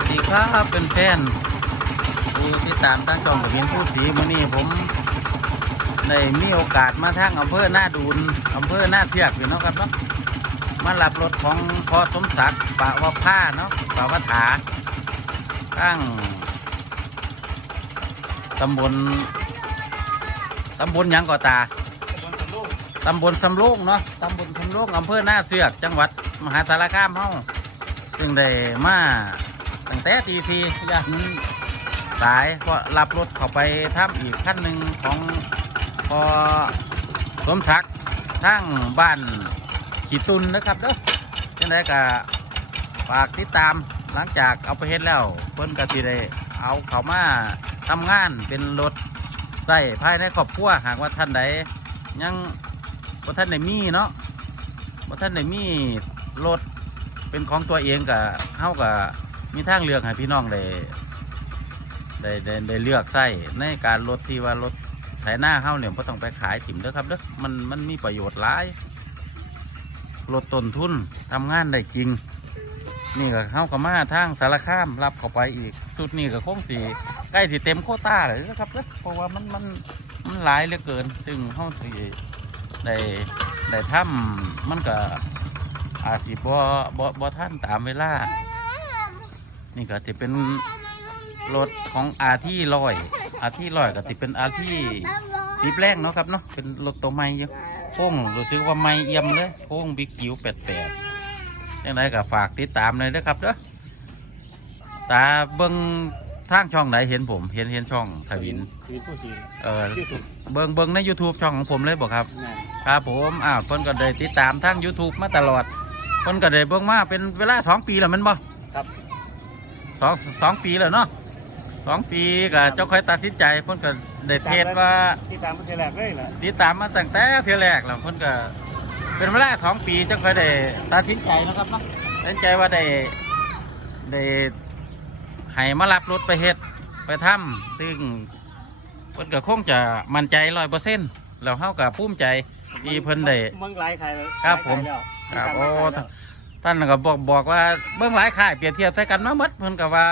วัสดีครับเป็นแฟนผู้ที่ตามตั้งจองกับมินผู้สีมื่อนี้ผมได้มีโอกาสมาทางอำเภอหน้าดูนอำเภอหน้าเทียกอยู่เนาะครับเนาะมารับรถของพอสมศักดิ์ปะวผ้าเนาะปะวะถาตั้งตำบลตำบลยังก่อตาตำบลสำโรงเนาะตำบลสำโรงอำเภอหน้าเสือกจังหวัด มหาสารคามเฮาจึงได้มา ตั้งแต่ตีสี่ยันสายก็รับรถเข้าไปทำอีกขั้นหนึ่งของพอสมศักดิ์ทั้งบ้านขีตุนนะครับเด้อจังไดก็ฝากติดตามหลังจากเอาไปเฮ็ดแล้วเพิ่นก็สิได้เอาเข้ามาทำงานเป็นรถใส่ภายในครอบครัวหากว่าท่านใดยังว่าท่านในมีเนาะว่าท่านในมีรถเป็นของตัวเองกับเท่ากับ มีทางเลือกให้พี่น้องได้ได้ได้ได้เลือกใส่ในการรถที่ว่ารถไถหน้าเข้าเนี่ยไ่ต้องไปขายถิ่มเด้อครับเด้อมันมันมีประโยชน์หลายลดต้นทุนทำงานได้จริง นี่ก็เข้ากับมาทางสารคามรับเข้าไปอีกจุดนี้ก็คงสีใกล้สิเต็มโคต้าเลยนะครับเด้อเพราะว่ามันมันมันหลายเหลือเกิน ซึ่งเข้าสีได้ได้ทำมันก็อาจสิบ่บ่บ่ท่านตามเวลา นี่ก็จะเป็นรถของอาที่ลอยอาที่ลอยก็จะเป็นอาที่สีแปลงเนาะครับเนาะเป็นรถตัวใหม่อยู่โค้งรู้สึกว่าไม่เอี่ยมเลยโค้งบิ๊กจิ๋วแปดแปดยังไงก็ฝากติดตามเลยนะครับเด้อตาเบิ้งทางช่องไหนเห็นผมเห็นเห็นช่องทวินชีวิตผู้สีเออที่สุดเบิ้งเบิ้งใน YouTube ช่องของผมเลยบอกครับงานครับผมอ่าเพิ่นก็ได้ติดตามทาง YouTube มาตลอดเพิ่นก็ได้เบิ่งมาเป็นเวลาสองปีแล้วแมันบ่ครับ สองสองปีแล้วเนาะสองปีก็เจ้าค่อยตัดสินใจเพิ่นก็ได้เทศว่าที่ตามประเทศแรกเลยแหละติดตามมาตั้งแต่เทียแรกแล้วเพิ่นก็เป็นเวลาสองปีเจ้าค่อยได้ตัดสินใจนะครับเนาะตัดสินใจว่าได้ได้ให้มารับรถไปเฮ็ดไปทำซึ่งเพิ่นก็คงจะมั่นใจร้อยเปอร์เซ็นต์แล้วเฮาก็ภูมิใจที่เพิ่นได้เมืองไกลใครครับผมครับโอ้ ท่านก็บอกบอกว่าเบื้องหลายค่ายเปรียบเทียบใส่กันมาหมดเพิ่นก็ว่า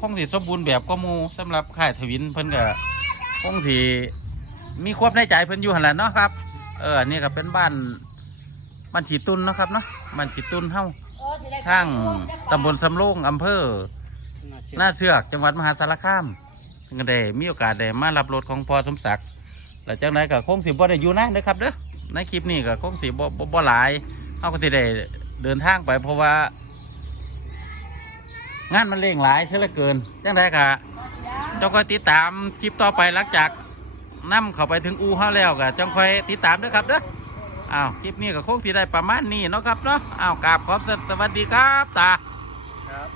คงสิสมบูรณ์แบบก็มูสำหรับค่ายทวินเพิ่นก็คงสิมีความในใจเพิ่นอยู่หั่นแหละเนาะครับ เออนี่ก็เป็นบ้านบ้านฉีตุนเนาะครับเนาะบ้านฉีตุนเฮาทางตำบลสำโรงอำเภอหน้าเสือกจังหวัดมหาสารคามเพิ่นก็ได้มีโอกาสได้มารับรถของพอสมศักดิ์แล้วจังไดก็คงสิบ่ได้อยู่นานเด้อครับเด้อในคลิปนี้ก็คงสิบ่บ่บ่หลายเขาก็สิได้ เดินทางไปเพราะว่า งานมันเร่งหลายเสียเหลือเกินจังไดกะเจ้าก็ติดตามคลิปต่อไปหลังจากนํเข้าไปถึงอูเฮาแล้วก็จังค่อยติดตามเด้อครับเด้ออ้าวคลิปนี้ก็คงสิได้ประมาณนี้เนาะครับเนาะอ้าวกราบขอบสวัสดีครับตา ครับ